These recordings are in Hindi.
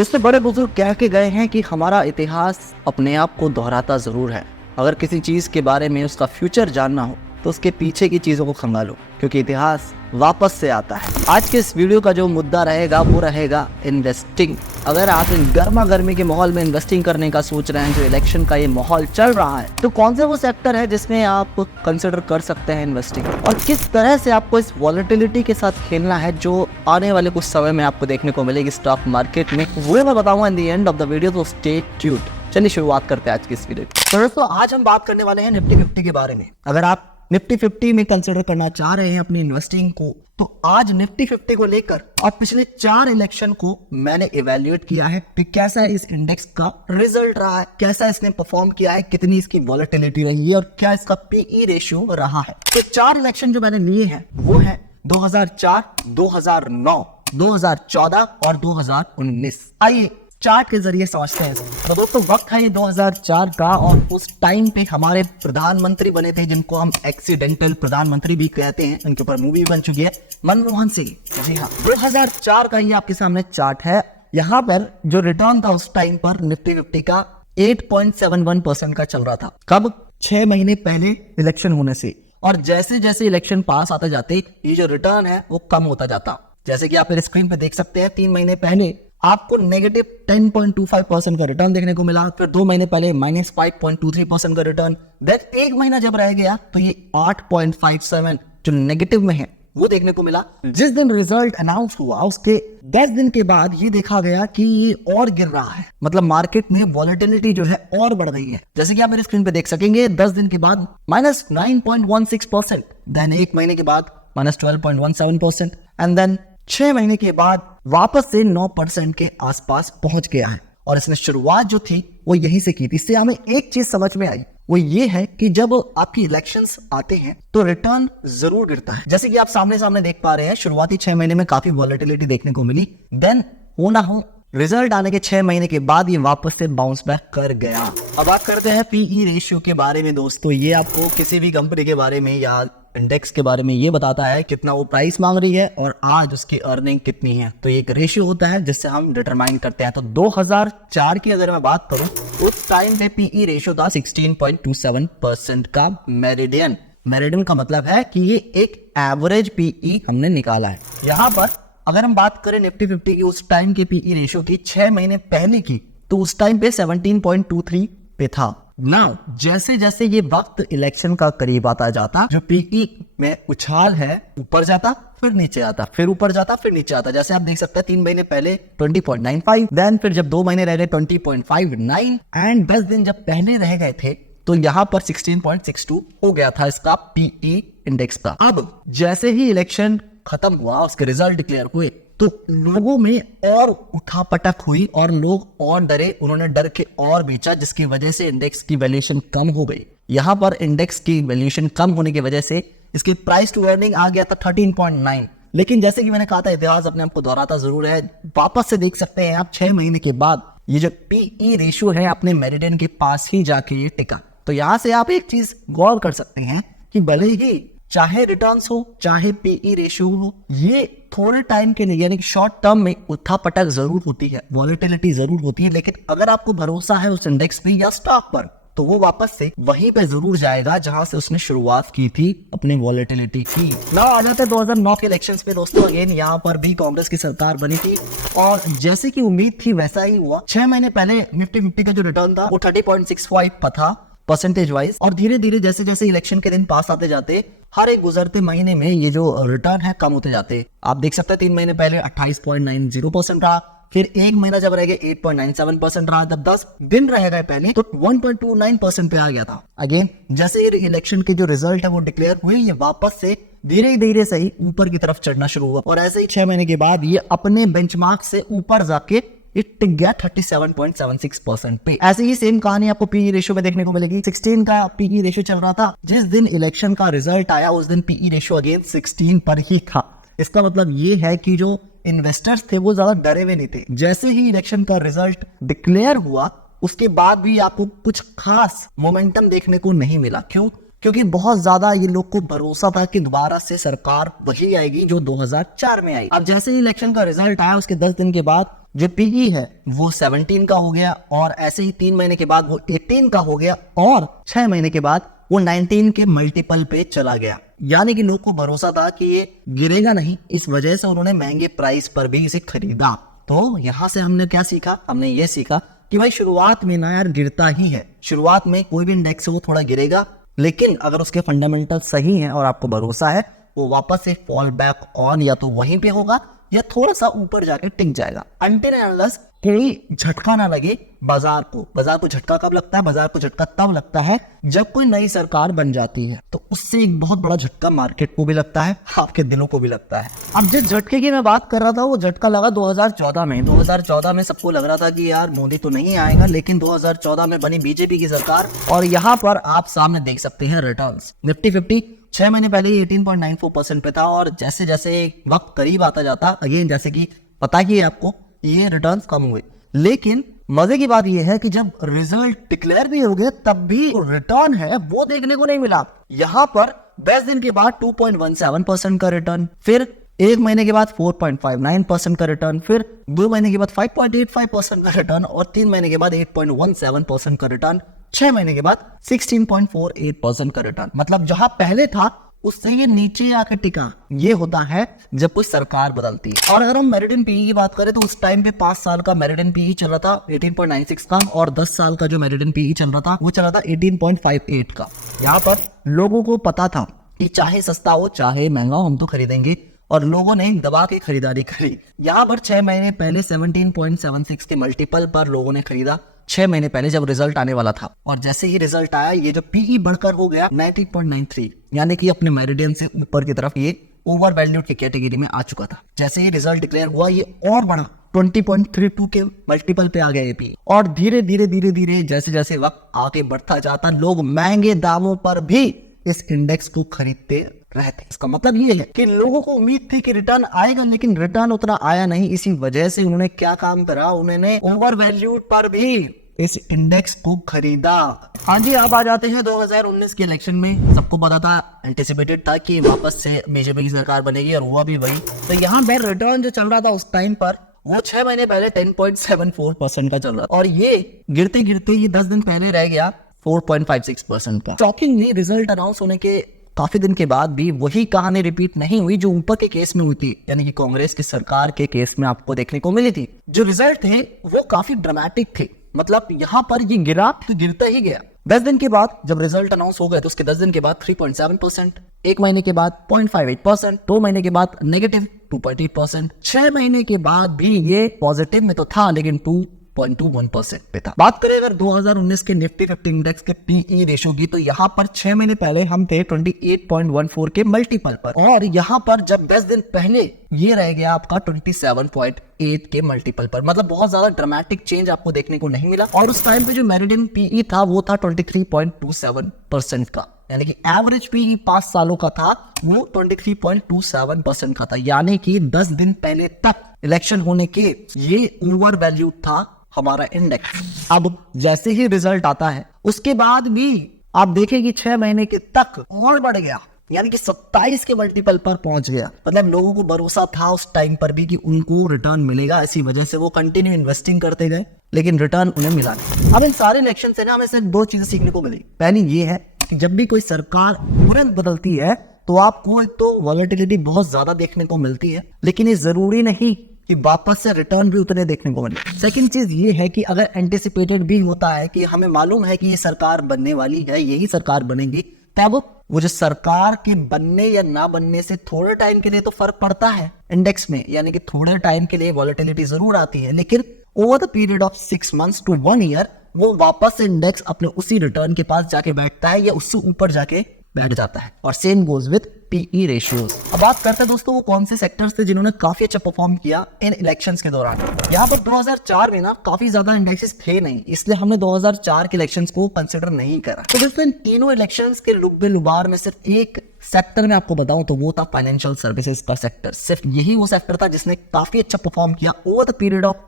इससे बड़े बुजुर्ग कह के गए हैं कि हमारा इतिहास अपने आप को दोहराता ज़रूर है। अगर किसी चीज़ के बारे में उसका फ्यूचर जानना हो तो उसके पीछे की चीज़ों को खंगालो, क्योंकि इतिहास वापस से आता है। आज के इस वीडियो का जो मुद्दा रहेगा वो रहेगा इन्वेस्टिंग। अगर आप इन गर्मा गर्मी के माहौल में इन्वेस्टिंग करने का सोच रहे हैं, जो इलेक्शन का ये माहौल चल रहा है, तो कौन से वो सेक्टर है जिसमें आप कंसिडर कर सकते हैं इन्वेस्टिंग, और किस तरह से आपको इस वॉलेटिलिटी के साथ खेलना है जो आने वाले कुछ समय में आपको देखने को मिलेगी स्टॉक मार्केट में, वो मैं बताऊंगा in the end of the video. तो स्टे ट्यून्ड। चलिए शुरुआत करते हैं आज की इस वीडियो की। तो दोस्तों आज हम बात करने वाले हैं निफ्टी 50 के बारे में। अगर आप निफ्टी 50 में कंसिडर करना चाह रहे हैं अपनी इन्वेस्टिंग को, तो आज निफ्टी 50 को लेकर और पिछले 4 इलेक्शन को मैंने इवेल्युएट किया है कि कैसा इस इंडेक्स का रिजल्ट रहा है, कैसा इसने परफॉर्म किया है, कितनी इसकी वॉलेटिलिटी रही है और क्या इसका पीई रेशियो रहा है। तो 4 इलेक्शन जो मैंने लिए हैं वो है 2004, 2009, 2014 और 2019। आइए चार्ट के जरिए समझते हैं। तो दोस्तों वक्त है ये 2004 का, और उस टाइम पे हमारे प्रधानमंत्री बने थे जिनको हम एक्सीडेंटल प्रधानमंत्री भी कहते हैं, उनके ऊपर मूवी बन चुकी है, मनमोहन सिंह। जी हाँ, 2004 का ही आपके सामने चार्ट है। यहाँ पर जो रिटर्न था उस टाइम पर निफ्टी 50 का 8.71% का चल रहा था। कब? 6 महीने पहले इलेक्शन होने से। और जैसे जैसे इलेक्शन पास आते जाते ये जो रिटर्न है वो कम होता जाता। जैसे कि आप मेरे स्क्रीन पे देख सकते हैं, 3 महीने पहले आपको नेगेटिव 10.25% का रिटर्न देखने को मिला, फिर 2 महीने पहले -5.23% का रिटर्न, देन 1 महीना जब रह गया तो ये 8.57 जो नेगेटिव में है वो देखने को मिला। जिस दिन रिजल्ट अनाउंस हुआ उसके 10 दिन के बाद ये देखा गया कि ये और गिर रहा है, मतलब मार्केट में वॉलेटिलिटी जो है और बढ़ गई है। जैसे कि आप मेरे स्क्रीन पे देख सकेंगे, 10 दिन के बाद -9.16%, देन 1 महीने के बाद -12.17%, एंड देन 6 महीने के बाद वापस से 9% के आसपास पहुंच गया है। और इसने शुरुआत जो थी वो यहीं से की थी। इससे हमें एक चीज समझ में आई, वो ये है कि जब आपकी इलेक्शंस आते हैं तो रिटर्न जरूर गिरता है। जैसे कि आप सामने देख पा रहे हैं, शुरुआती 6 महीने में काफी वॉलेटिलिटी देखने को मिली, देन हो ना हो रिजल्ट आने के 6 महीने के बाद ये वापस से बाउंस बैक कर गया। अब बात करते हैं पीई रेशियो के बारे में। दोस्तों ये आपको किसी भी कंपनी के बारे में या इंडेक्स के बारे में ये बताता है कितना वो प्राइस मांग रही है और आज उसकी अर्निंग कितनी है। तो ये एक रेशियो होता है जिससे हम डिटरमाइन करते हैं। तो 2004 की अगर मैं बात करूं, उस टाइम पे पीई रेशियो था 16.27% का मेरिडियन का मतलब है कि ये एक एवरेज पीई हमने निकाला है। यहाँ पर अगर हम बात करें निफ्टी 50 की उस टाइम के पीई रेशियो की 6 महीने पहले की, तो उस टाइम पे 17.23 पे था। नाउ जैसे जैसे ये वक्त इलेक्शन का करीब आता जाता, जो पीई में उछाल है ऊपर जाता, फिर नीचे आता, फिर ऊपर जाता, फिर नीचे आता। जैसे आप देख सकते हैं 3 महीने पहले 20.95, देन फिर जब 2 महीने रह गए 20.59, एंड 10 दिन जब पहले रह गए थे तो यहाँ पर 16.62 हो गया था इसका पीई इंडेक्स का। अब जैसे ही इलेक्शन खत्म हुआ, उसके रिजल्ट डिक्लेयर हुए, तो लोगों में और उठापटक हुई और लोग और डरे, उन्होंने डर के और बेचा, जिसकी वजह से इंडेक्स की वैल्यूएशन कम हो गई। यहाँ पर इंडेक्स की वैल्यूएशन कम होने की वजह से इसकी प्राइस टू अर्निंग आ गया था 13.9। लेकिन जैसे कि मैंने कहा था, इतिहास अपने आप को दोहराता जरूर है। वापस से देख सकते हैं आप 6 महीने के बाद ये जो पीई रेशियो है अपने मेरिडियन के पास ही जाके ये टिका। तो यहाँ से आप एक चीज गौर कर सकते हैं कि भले ही चाहे रिटर्न्स हो चाहे पीई रेशियो हो, ये थोड़े टाइम के लिए यानी कि शॉर्ट टर्म में उठापटक जरूर होती है, वॉलेटिलिटी जरूर होती है, लेकिन अगर आपको भरोसा है उस इंडेक्स पे या स्टॉक पर, तो वो वापस से वहीं पे जरूर जाएगा जहां से उसने शुरुआत की थी अपनी वॉलेटिलिटी की। ना आ जाते 2009 के इलेक्शंस पे दोस्तों, अगेन यहाँ पर भी कांग्रेस की सरकार बनी थी और जैसे की उम्मीद थी वैसा ही हुआ। 6 महीने पहले निफ्टी 50 का जो रिटर्न था वो 30.65 पर था परसेंटेज वाइज, और धीरे धीरे जैसे जैसे इलेक्शन के दिन पास आते जाते हर एक गुजरते महीने में ये जो रिटर्न है कम होते जाते। आप देख सकते हैं 3 महीने पहले 28.90% रहा, फिर 1 महीना जब रह गया 8.97% रहा, जब 10 दिन रह गए पहले तो 1.29% पे आ गया था। अगेन जैसे इलेक्शन के जो रिजल्ट है वो डिक्लेयर हुए, ये वापस से धीरे धीरे सही ऊपर की तरफ चढ़ना शुरू हुआ, और ऐसे ही 6 महीने के बाद ये अपने बेंचमार्क से ऊपर जाके टिक गया 37.76% पे। ऐसे ही सेम कहानी आपको पीई रेशियो में देखने को मिलेगी। 16 का पीई रेशियो चल रहा था, जिस दिन इलेक्शन का रिजल्ट आया उस दिन पीई रेशियो अगेन 16 पर ही था। इसका मतलब ये है कि जो इन्वेस्टर्स थे वो ज्यादा डरे हुए नहीं थे। जैसे ही इलेक्शन का रिजल्ट डिक्लेयर हुआ उसके बाद भी आपको कुछ खास मोमेंटम देखने को नहीं मिला। क्यों? क्योंकि बहुत ज्यादा ये लोग को भरोसा था कि दोबारा से सरकार वही आएगी जो 2004 में आई। अब जैसे ही इलेक्शन का रिजल्ट आया उसके 10 दिन के बाद जो पीई है वो 17 का हो गया, और ऐसे ही 3 महीने के बाद वो 18 का हो गया, और 6 महीने के बाद वो 19 के मल्टीपल पे चला गया। यानी कि लोग को भरोसा था कि ये गिरेगा नहीं, इस वजह से उन्होंने महंगे प्राइस पर भी इसे खरीदा। तो यहां से हमने क्या सीखा? हमने ये सीखा कि भाई शुरुआत में ना यार गिरता ही है, शुरुआत में कोई भी इंडेक्स है वो थोड़ा गिरेगा, लेकिन अगर उसके फंडामेंटल सही हैं और आपको भरोसा है वो वापस से फॉल बैक ऑन या तो वहीं पे होगा या थोड़ा सा ऊपर जाके टिक जाएगा, अनटिल एंड अनलेस कोई झटका ना लगे बाजार को झटका कब लगता है? बाजार को झटका तब लगता है जब कोई नई सरकार बन जाती है, तो उससे एक बहुत बड़ा झटका मार्केट को भी लगता है, आपके दिलों को भी लगता है। अब जिस झटके की मैं बात कर रहा था वो झटका लगा 2014 में। 2014 में सबको लग रहा था कि यार मोदी तो नहीं आएगा, लेकिन 2014 में बनी बीजेपी की सरकार, और यहाँ पर आप सामने देख सकते हैं रिटर्न्स। निफ्टी 50 6 महीने पहले 18.94% पे था, और जैसे जैसे वक्त करीब आता जाता, अगेन जैसे कि पता ही है आपको, ये रिटर्न्स कम हुए। लेकिन मजे की बात ये है कि जब रिजल्ट डिक्लेयर भी हो गए तब भी रिटर्न है वो देखने को नहीं मिला। यहाँ पर 10 दिन के बाद 2.17% का रिटर्न, फिर 1 महीने के बाद 4.59% का रिटर्न, फिर 2 महीने के बाद 5.85% का रिटर्न, और 3 महीने के बाद 8.17% का रिटर्न, 6 महीने के बाद 16.48% का रिटर्न। मतलब जहां पहले था उससे ये नीचे आकर टिका। ये होता है जब कोई सरकार बदलती है। और अगर हम मेरिडियन पीई की बात करें तो उस टाइम पे 5 साल का मेरिडियन पीई चल रहा था 18.96 का, और 10 साल का जो मेरिडियन पीई चल रहा था वो चल रहा था 18.58 का। यहाँ पर लोगों को पता था कि चाहे सस्ता हो चाहे महंगा हो हम तो खरीदेंगे, और लोगों ने दबा के खरीदारी करी। यहाँ पर 6 महीने पहले 17.76 के मल्टीपल पर लोगों ने खरीदा, 6 महीने पहले जब रिजल्ट आने वाला था। और जैसे ही रिजल्ट आया ये जो पीई बढ़कर हो गया 19.93, यानी कि अपने मेरिडियन से ऊपर की तरफ ये ओवर वैल्यूड की कैटेगरी में आ चुका था। जैसे ही रिजल्ट डिक्लेयर हुआ ये और बढ़ा, 20.32 के मल्टीपल पे आ गया ये पीई, और धीरे धीरे जैसे जैसे वक्त आगे बढ़ता जाता लोग महंगे दामों पर भी इस इंडेक्स को खरीदते रहते। इसका मतलब ये है कि लोगों को उम्मीद थी कि रिटर्न आएगा, लेकिन रिटर्न उतना आया नहीं। इसी वजह से उन्होंने क्या काम करा, उन्होंने ओवर वैल्यूड पर भी इस इंडेक्स को खरीदा। हाँ जी, अब आ जाते हैं 2019 के इलेक्शन में। सबको पता था, एंटिसिपेटेड था कि वापस से बीजेपी की सरकार बनेगी, और हुआ भी वही। तो यहाँ पे रिटर्न जो चल रहा था उस टाइम पर वो 6 महीने पहले 10.74% का चल रहा था, और ये गिरते गिरते ये 10 दिन पहले रह गया 4.56% का। शॉकिंगली रिजल्ट अनाउंस होने के काफी दिन के बाद भी वही कहानी रिपीट नहीं हुई जो ऊपर के केस में हुई थी, यानी कि कांग्रेस की सरकार के केस में आपको देखने को मिली थी। जो रिजल्ट थे वो काफी ड्रामेटिक थे, मतलब यहाँ पर ये गिरा तो गिरता ही गया। 10 दिन के बाद जब रिजल्ट अनाउंस हो गए तो उसके 10 दिन के बाद 3.7%, 1 महीने के बाद 0.58%, 2 महीने के बाद नेगेटिव 2.8%, 6 महीने के बाद भी ये पॉजिटिव में तो था लेकिन 2.21% पे था। बात करें अगर 2019 के निफ्टी 50 इंडेक्स के पीई रेशियो की, तो यहाँ पर 6 महीने पहले हम थे 28.14 के मल्टीपल पर, और यहाँ पर जब 10 दिन पहले ये रह गया आपका 27.8 के मल्टीपल पर। मतलब बहुत ज्यादा ड्रामेटिक चेंज आपको देखने को नहीं मिला। और उस टाइम पे जो मेरिडियन पीई था वो था 23.27% का, यानी कि एवरेज पीई 5 सालों का था वो 23.27% का था। यानी कि 10 दिन पहले तक इलेक्शन होने के ये ओवर वैल्यू था हमारा इंडेक्स। अब जैसे ही रिजल्ट आता है उसके बाद भी आप देखें कि 6 महीने के तक और बढ़ गया, यानी कि 27 के मल्टीपल पर पहुंच गया। मतलब लोगों को भरोसा था उस टाइम पर भी कि उनको रिटर्न मिलेगा, इसी वजह से वो कंटिन्यू इन्वेस्टिंग करते गए, लेकिन रिटर्न उन्हें मिला नहीं। अब इन सारे इलेक्शन से ना हमें सिर्फ 2 चीजें सीखने को मिली। पहली ये है कि जब भी कोई सरकार तुरंत बदलती है तो आपको एक तो वॉलेटिलिटी बहुत ज्यादा देखने को मिलती है, लेकिन ये जरूरी नहीं कि वापस से रिटर्न भी उतने देखने को मिले। सेकंड चीज ये है कि अगर एंटिसिपेटेड भी होता है कि हमें मालूम है कि ये सरकार बनने वाली है, यही सरकार बनेगी, तब वो जो सरकार के बनने या ना बनने से थोड़े टाइम के लिए तो फर्क पड़ता है इंडेक्स में, यानी कि थोड़े टाइम के लिए वॉलेटिलिटी जरूर आती है, लेकिन over the period of 6 months to 1 year वो वापस इंडेक्स अपने उसी रिटर्न के पास जाके बैठता है या उससे ऊपर जाके बैठ जाता है। और same goes with PE ratios. अब बात करते हैं दोस्तों वो कौन से सेक्टर्स थे जिन्होंने काफी अच्छा परफॉर्म किया इन इलेक्शंस के दौरान। यहाँ पर 2004 में ना काफी ज्यादा इंडेक्सेस थे नहीं, इसलिए हमने 2004 के इलेक्शंस को कंसिडर नहीं करा। तो दोस्तों इन तीनों इलेक्शंस के लुब्बे लुबार में सिर्फ एक सेक्टर में आपको बताऊं तो वो था फाइनेंशियल सर्विसेज का सेक्टर। सिर्फ यही वो सेक्टर था जिसने काफी अच्छा परफॉर्म किया over the period of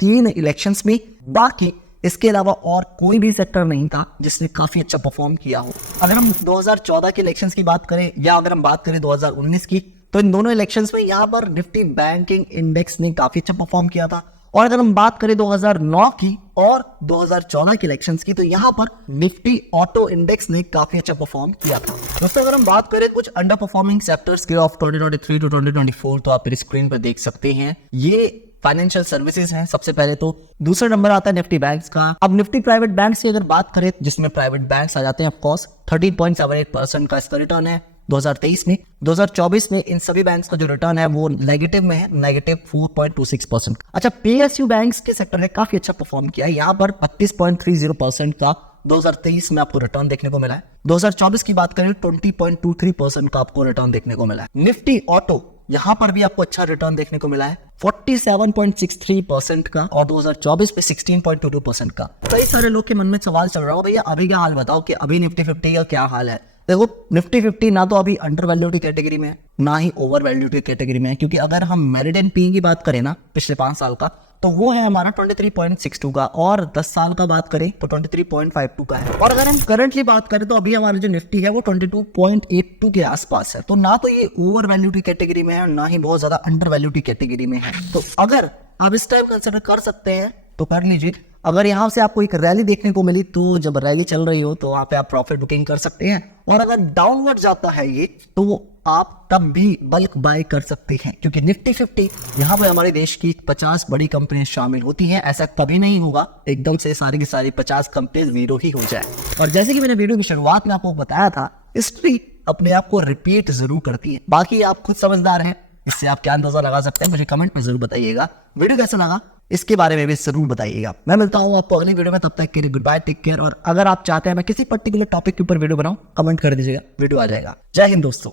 3 elections में। बाकी इसके अलावा और कोई भी सेक्टर नहीं था जिसने काफी अच्छा परफॉर्म किया हो। अगर हम 2014 के इलेक्शंस की बात करें या अगर हम बात करें 2019 की, तो इन दोनों इलेक्शंस में यहाँ पर निफ्टी बैंकिंग इंडेक्स ने काफी अच्छा परफॉर्म किया था। और अगर हम बात करें 2009 की और 2014 के इलेक्शंस की, तो यहाँ पर निफ्टी ऑटो इंडेक्स ने काफी अच्छा परफॉर्म किया था। दोस्तों अगर हम बात करें कुछ अंडर परफॉर्मिंग सेक्टर्स के ऑफ 2023 टू 2024, तो आप मेरी स्क्रीन पर देख सकते हैं ये फाइनेंशियल सर्विसेज हैं सबसे पहले। तो दूसरा नंबर आता है निफ्टी बैंक्स का। अब निफ्टी प्राइवेट बैंक्स की अगर बात करें, जिसमें प्राइवेट बैंक्स आ जाते हैं, ऑफकोर्स 13.78% का इसका रिटर्न है 2023 में। 2024 में इन सभी बैंक्स का जो रिटर्न है वो नेगेटिव में है, नेगेटिव 4.26%। अच्छा, पीएसयू बैंक्स के सेक्टर ने काफी अच्छा परफॉर्म किया है, यहाँ पर 32.30% का 2023 में आपको रिटर्न देखने को मिला है। 2024 की बात करें 20.23% का आपको रिटर्न देखने को मिला है। निफ्टी ऑटो, यहां पर भी आपको अच्छा रिटर्न देखने को मिला है 47.63% का और 2024 में 16.22% का। कई सारे लोग के मन में सवाल चल रहा हो, भैया अभी क्या हाल बताओ कि अभी निफ्टी 50 का क्या हाल है। देखो, निफ्टी 50 ना तो अभी अंडर वैल्यूड की कैटेगरी में है, ना ही ओवर वैल्यूड की कैटेगरी में है, क्योंकि अगर हम मेरिडियन पी की बात करें ना पिछले 5 साल का, तो वो है हमारा 23.62 का, और 10 साल का बात करें तो 23.52 का है। और अगर हम करंटली बात करें तो अभी हमारा जो निफ्टी है वो 22.82 के आसपास है। तो ना तो ये ओवर वैल्यू की कैटेगरी में है और ना ही बहुत ज्यादा अंडर वैल्यू की कैटेगरी में है। तो अगर आप इस टाइम कंसिडर कर सकते हैं तो कर लीजिए। अगर यहाँ से आपको एक रैली देखने को मिली, तो जब रैली चल रही हो तो वहां पे आप प्रॉफिट बुकिंग कर सकते हैं। और अगर डाउनवर्ड जाता है ये, तो आप तब भी बल्क बाय कर सकते हैं, क्योंकि निफ्टी 50 यहाँ पे हमारे देश की 50 बड़ी कंपनियां शामिल होती हैं। ऐसा कभी नहीं होगा एकदम से सारी की सारी 50 कंपनियां जीरो ही हो जाए। और जैसे कि मैंने वीडियो की शुरुआत में आपको बताया था, हिस्ट्री अपने आप को रिपीट जरूर करती है। बाकी आप खुद समझदार हैं, इससे आप क्या अंदाजा लगा सकते हैं, मुझे कमेंट में जरूर बताइएगा। वीडियो कैसा लगा इसके बारे में भी जरूर बताइएगा। मैं मिलता हूँ आपको अगली वीडियो में, तब तक के लिए गुड बाय, टेक केयर। और अगर आप चाहते हैं मैं किसी पर्टिकुलर टॉपिक के ऊपर वीडियो बनाऊं, कमेंट कर दीजिएगा, वीडियो आ जाएगा। जय हिंद दोस्तों।